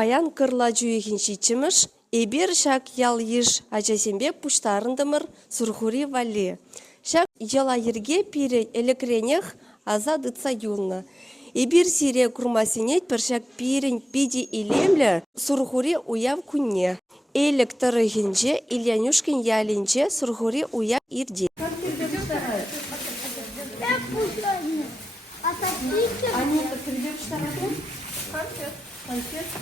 паян кырла жүйегін шичіміш, эбир шак ял еш ачасембек пуштарындымыр сурхури вали. Шак ела ерге пире элекренех аза дыца юлна. Эбир сире курмасинет бір шак пирен пиди илемлі сурхури уяв күнне. Элек тарыхинже Ильянюшкин ялинже сурхури уяв ирде. Они это придет что-то? Конфет. Конфет. Конфет.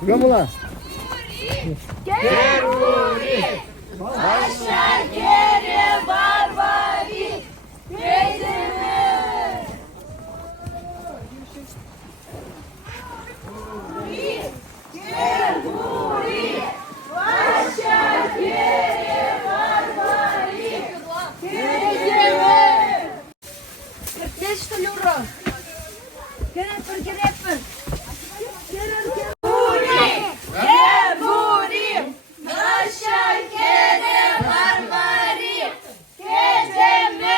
Kıra mı lan? Гербури, ваша гере варвари, едeme. Гербури, ваша гере варвари, едeme. Есть что ли ура? Керепер, керепер. Сургури, Гергури, ваша гере варвари, едeme.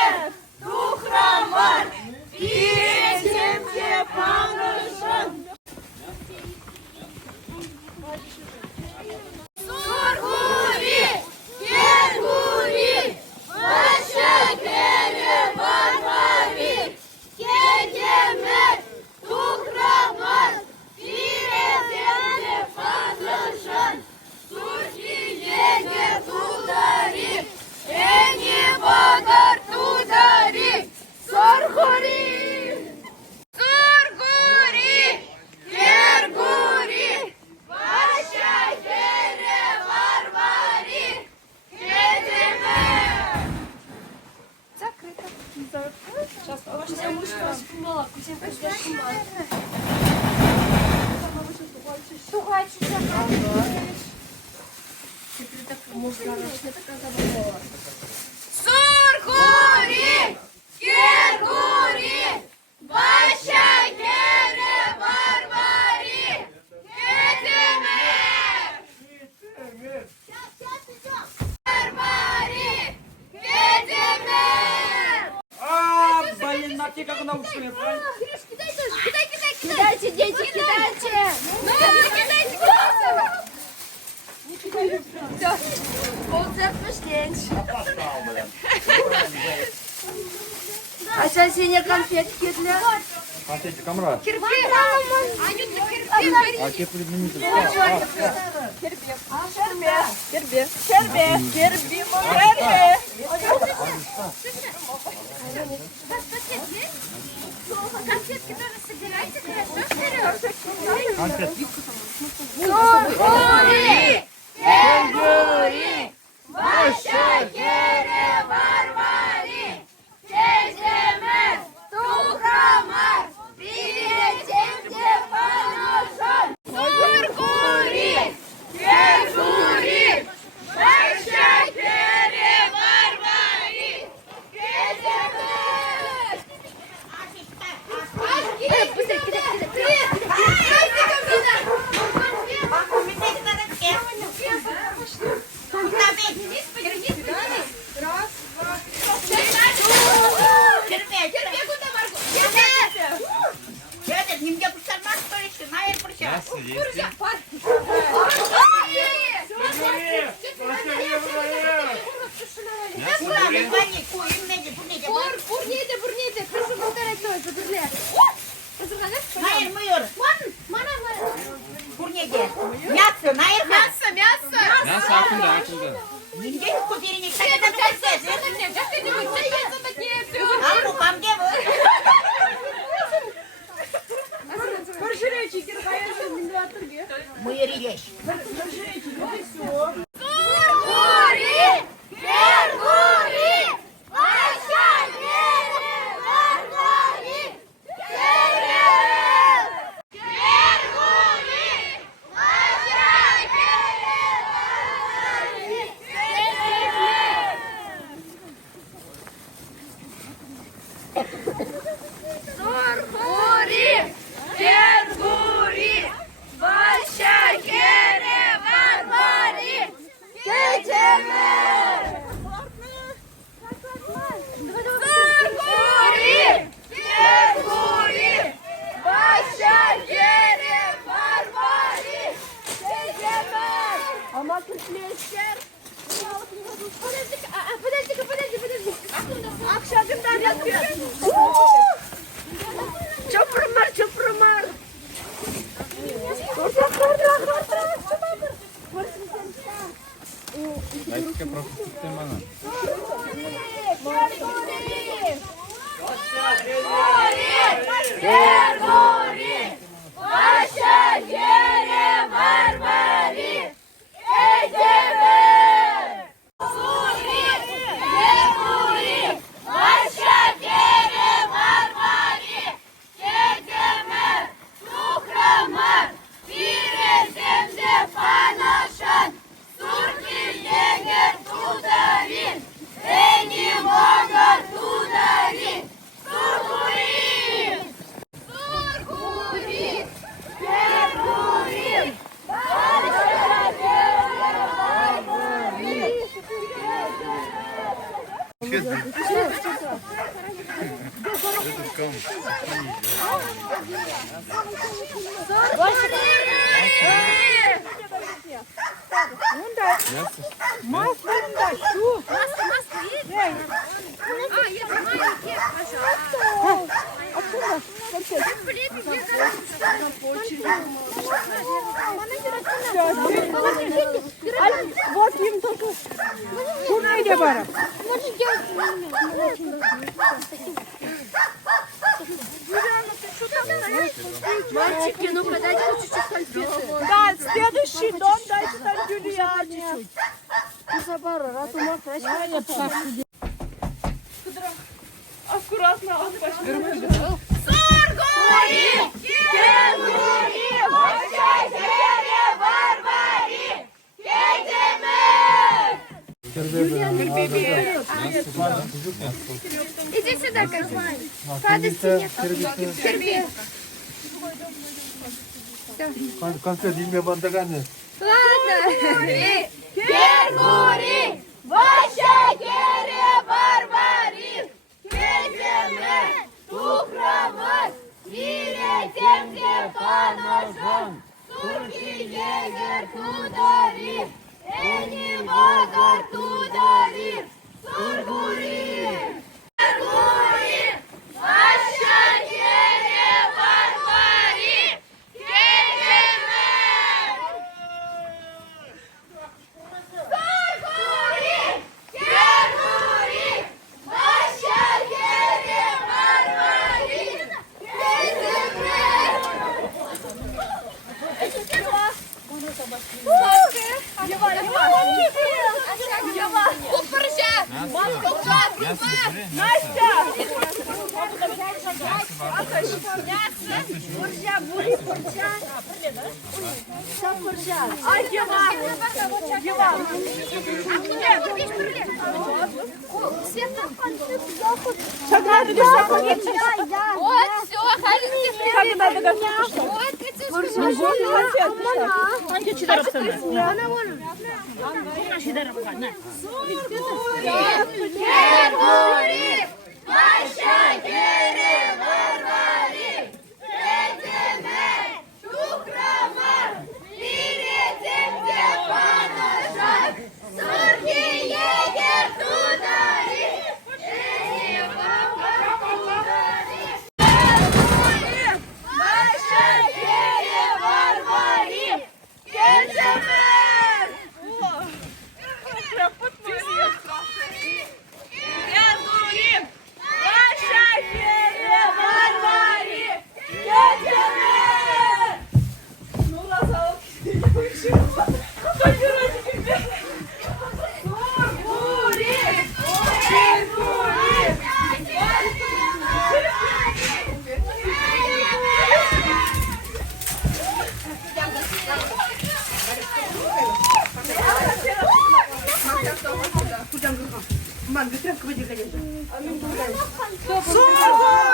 Варвари, едeme. Блин, на те как наушили, правильно? Кидайте, дети, кидайте. Ну, кидайте, кидайте. Все. Полцепный А сейчас синие конфетки для... Конфетик, камра. Кирпи. Анюта, кирпи. А те предметы. Керби. Конфетки тоже собирайте, хорошо? Конфет. Сургури, Гергури, ваша гере варвари, едeme, тухрамар, перетемде поношен. Сургури, Гергури, ваша гере варвари, едeme. Бурнейте, прошу повторять той, подожди. Найыр мүйір. Көрнеде. Мясо, найыр мясо. Мясо akılda. Неге көтеріне қайдан қайсыз? Ал мұқамге бұр. Мүйір илеш. Сургури, Гергури, ваша гере Сургури, Кергури, Başakere, Varvari, Gecemer. Сургури, Кергури, Başakere, Varvari, Gecemer. Ama Türkleşler. Подожди. Akşamdan yapıyor. Çöpürmür. Дайте просто система. Гергори, Başakere, Varvari, Gecemer. Гергори, Başakere, Varvari, Gecemer. Тухрамар, Пиреземде панашан, Сурки егер тударин, Эни могар тударин, Сургурин. Сургурин, Гергурин, Başakere, Varvari, Вот им только. Куда иди, Бара? Мальчики, ну подайте чуть-чуть конфеты. Да, следующий дом дайте там Юлиане. Аккуратно, Сургури, Кергури, Başakere, Varvari, Gecemer. Иди сюда, Катя. Конфет имя Бандаганы. Гергури, Başakere, Varvari, Gecemer. Тухрамар, Миреземде панашан, Сурки егер тударир, Эни могар тударир, Сургурин. Гергурин, Başakere, Varvari, Gecemer. Сургури, Гергури, Başakere, Varvari, Gecemer. Купырша! Мясо бери. Настя! Ай, Ева! Как надо держать? Вот, все, ходите. Как надо держать? Вот, Катюшка. Гергури, Başakere, Varvari, Gecemer. Тухрамар, Миреземде панашан, Сурки егер тударир, Эни могар тударир. Гергури, Başakere, Varvari, Gecemer. Гергурим! Başakere, Varvari, Gecemer! Ну, разок. Сургури! Гергури! Сургури!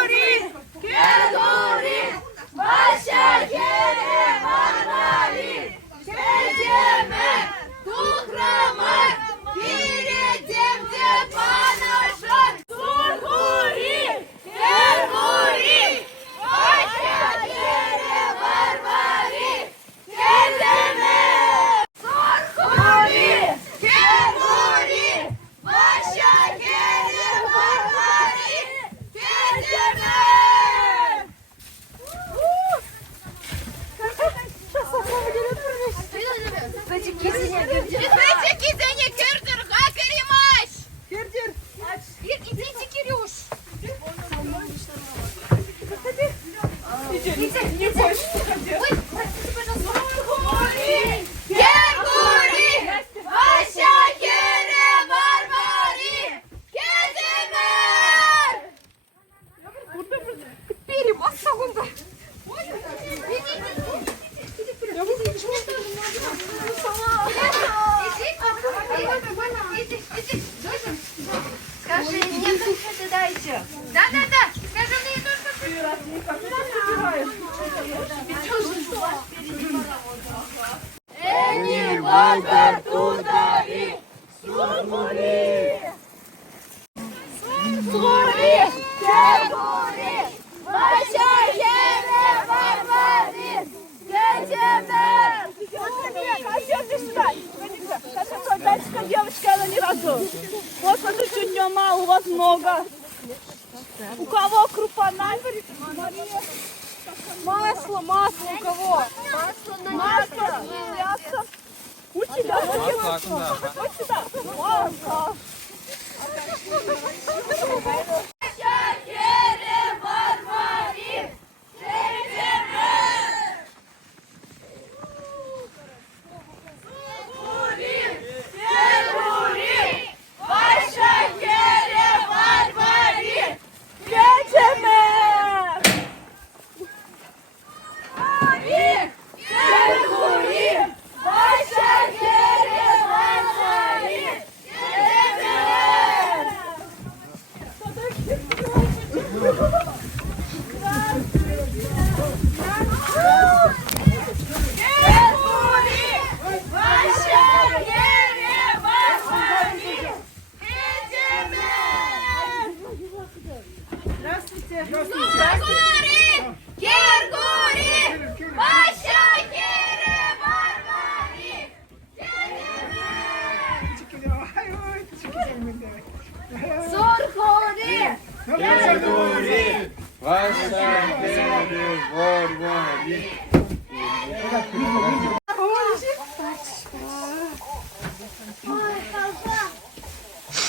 Не больше. Скажи, мне только туда еще. Да. Скажи мне только Eni vayder tudari, surmuri. Девочка, она не разу. Вот смотрите, у нее мало, у вас много. У кого крупа наберет? Масло, у кого? Масло, мясо. У тебя, вот сюда. Масло. Кердури, ваша кери варвари.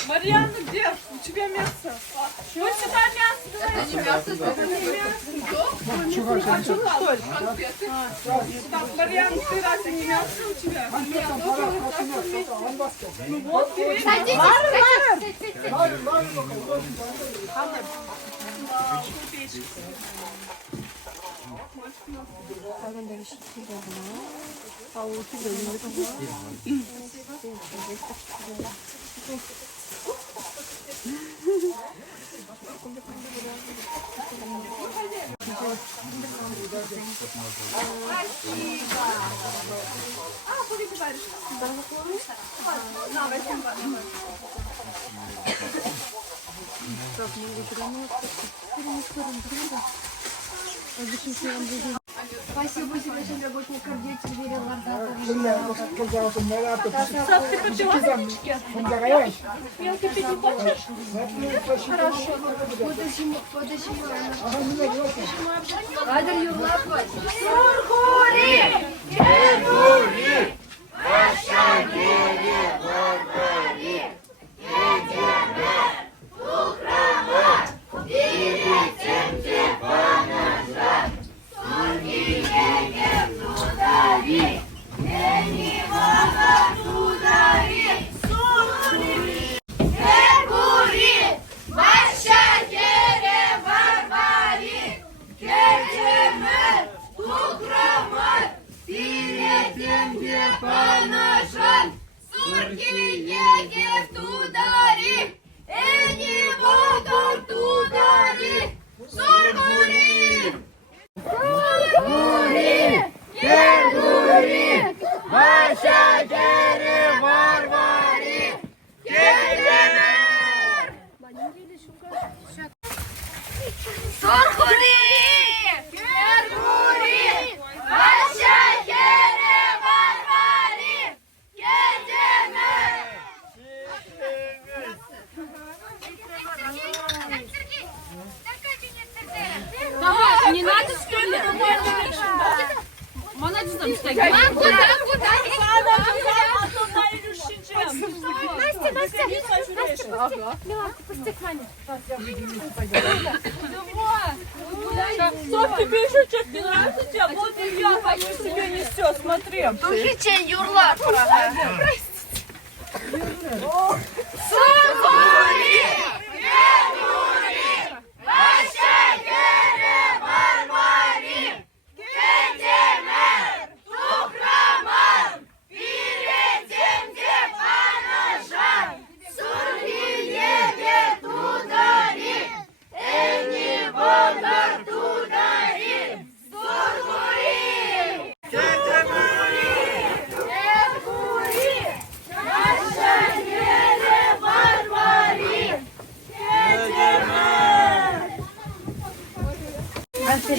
Марьяна, где? У тебя мясо. Вот сюда мясо, давай. Не мясо, Так, Марьяна, ты разве не мясо у тебя? Ну вот, бери. Спасибо большое, работникам дети верил в Сав, ты попила водички? Мелкий пить не хочешь? Хорошо. Адрю лапать. Кердури, ваша кери варвари. Не надо, что ли? Молодец, там стоит. Настя, Миланка, пусти к маме. Соф, тебе еще что-то не нравится тебе? Вот и я хочу себе несет, смотри. Тухичен юрлар.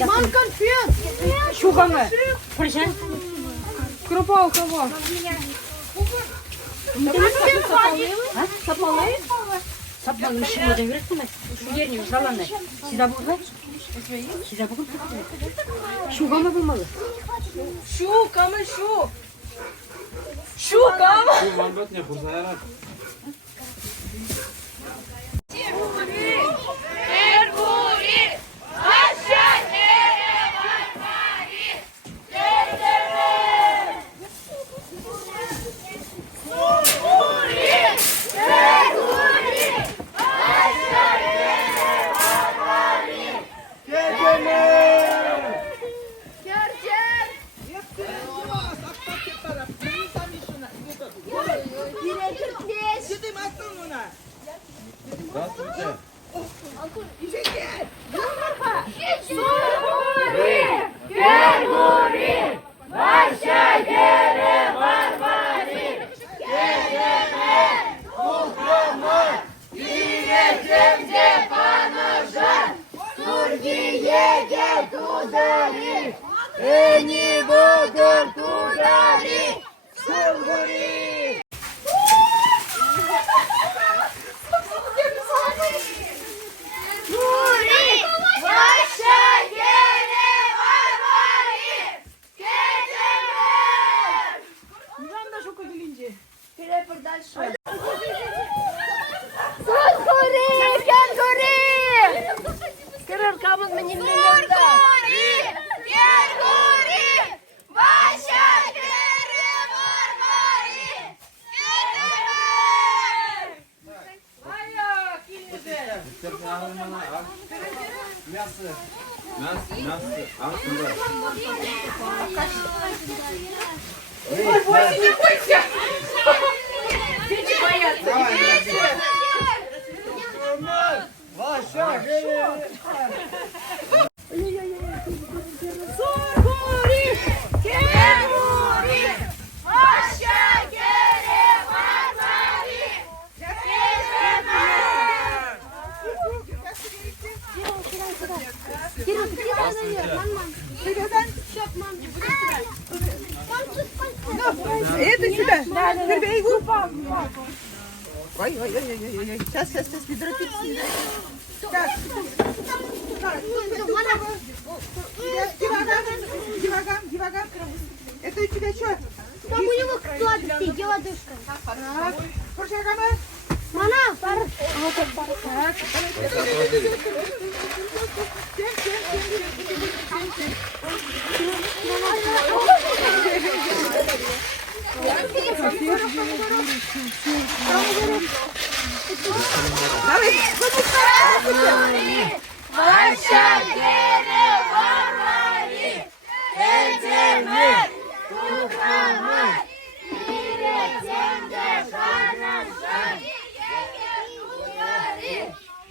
Мам, конфет! Шухами. Прощай. Крупа у кого? Сапманы еще можно вернуть. Вернее, жаланы. Сюда будет? Сюда будет? Шухами вымыли. Şukama şu. Şukama. Şu muhabbet ne? Bu zarar. Здравствуйте. Eni bodur tudari, surguri. Кырыр камыз менен лелерда. Мясо. Мясо. Al şunu. Ой, бойся, не бойся. Дети боятся. Вашa Это сюда. Теперь иглу. Ой. Сейчас, не торопитесь. Так. Дивагам. Это у тебя что? Там у него сладости, деладушка. Так. Пошагама. Мана, пар. Так.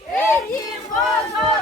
Эти богы!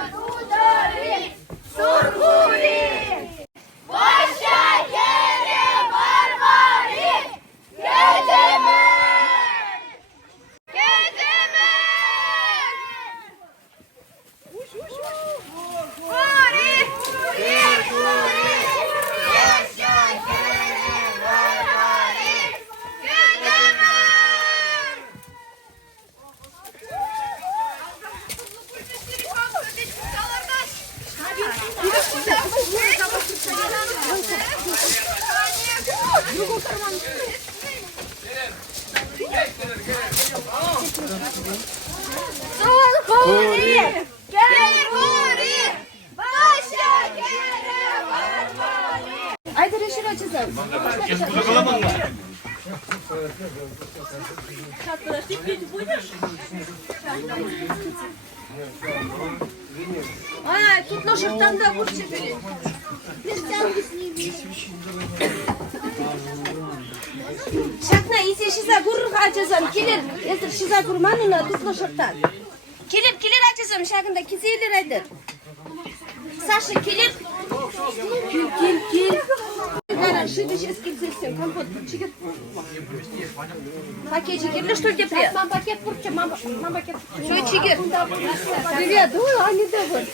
Ты пить будешь? А, тут на шертанда вырчебели. Шакна, если шиза гурр хачазам, келер, если шиза гурмануна, тут на шертан. Келер хачазам, шагында кизейлер айдыр. Саша, келер. Кел. Гара, шиды сейчас кизельсен, компот, чигет. Пакетик, или что ли привет? Мам пакет пурча, мам пакет. Что чигет? Привет, ой, они добры.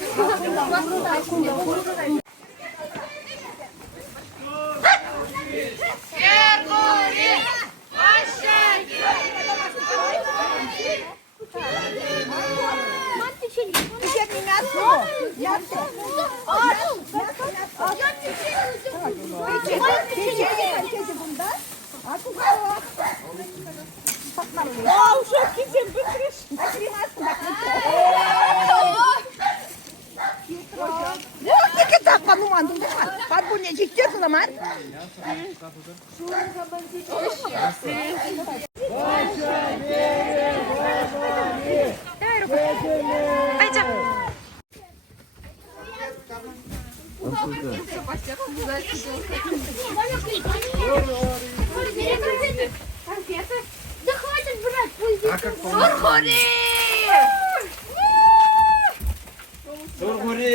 Да хватит брать, пусть. Сургури!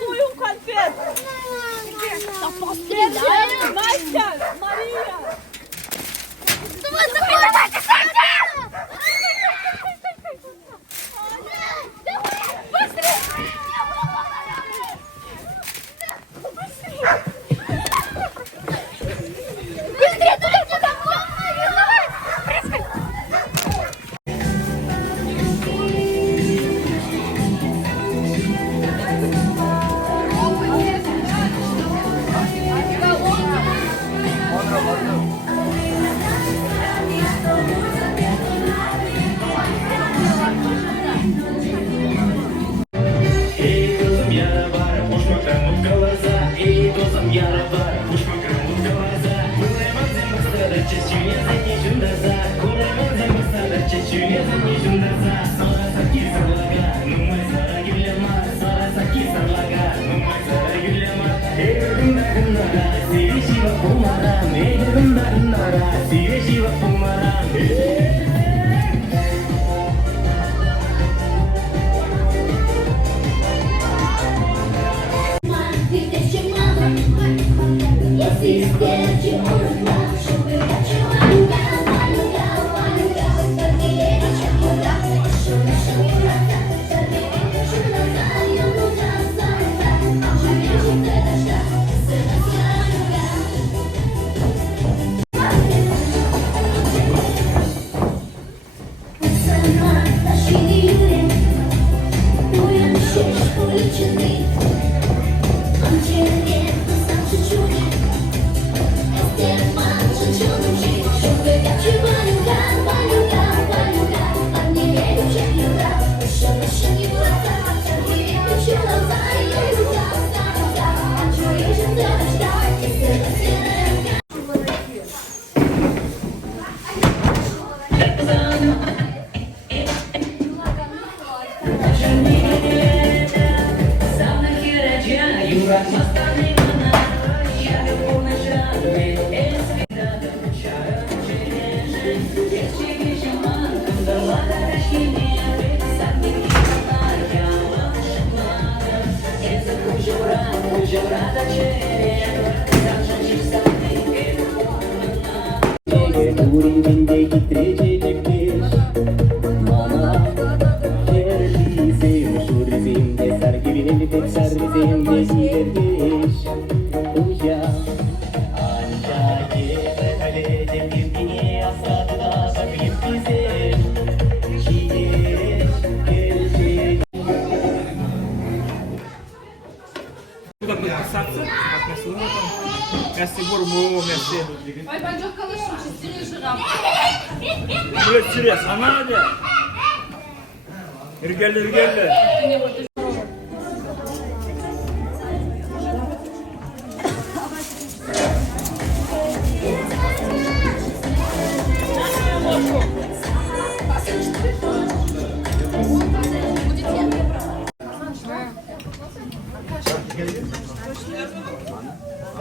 Твою конфет! Настя! Мария! Куда подписаться? Как на слово там? Я с Егором О, merci. Ой, бачок калашу, чистили жираф. Блядь, сюрес, она де? Иргелі.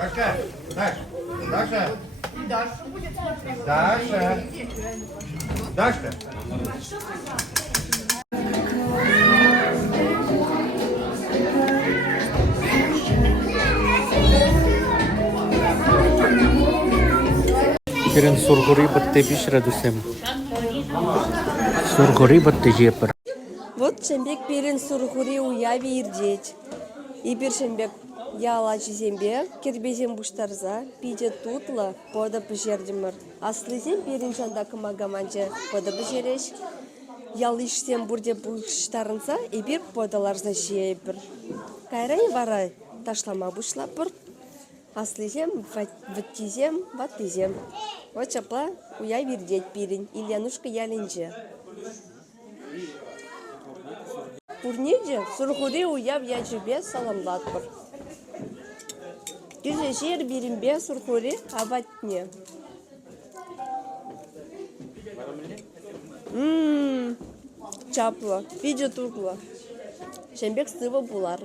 Даша, Даша, Даша, Даша. Kirin surguri batte pişiredi sem. Surguri batte jepir. Вот шембек перен сургури уя вирдеть. И бир шембек яла чизембе, кербезем буштарза, пиде тутла, пода пжердимыр. Аслызем перен жанда кымагаманче пода пжереш. Ялышсем бурде буштарынса, и бир подаларза жейбір. Кайрай вара ташлама бушлапыр. Аслызем, ваттизем, ваттизем. Вот чапла уя вирдеть перен, Ильянушка ялинче. Пурнеде сургури уяв яжебе саламлатпыр. Киже жер биримбе сургури аватне. Чаплы, видео тургла. Шембек сывы булар.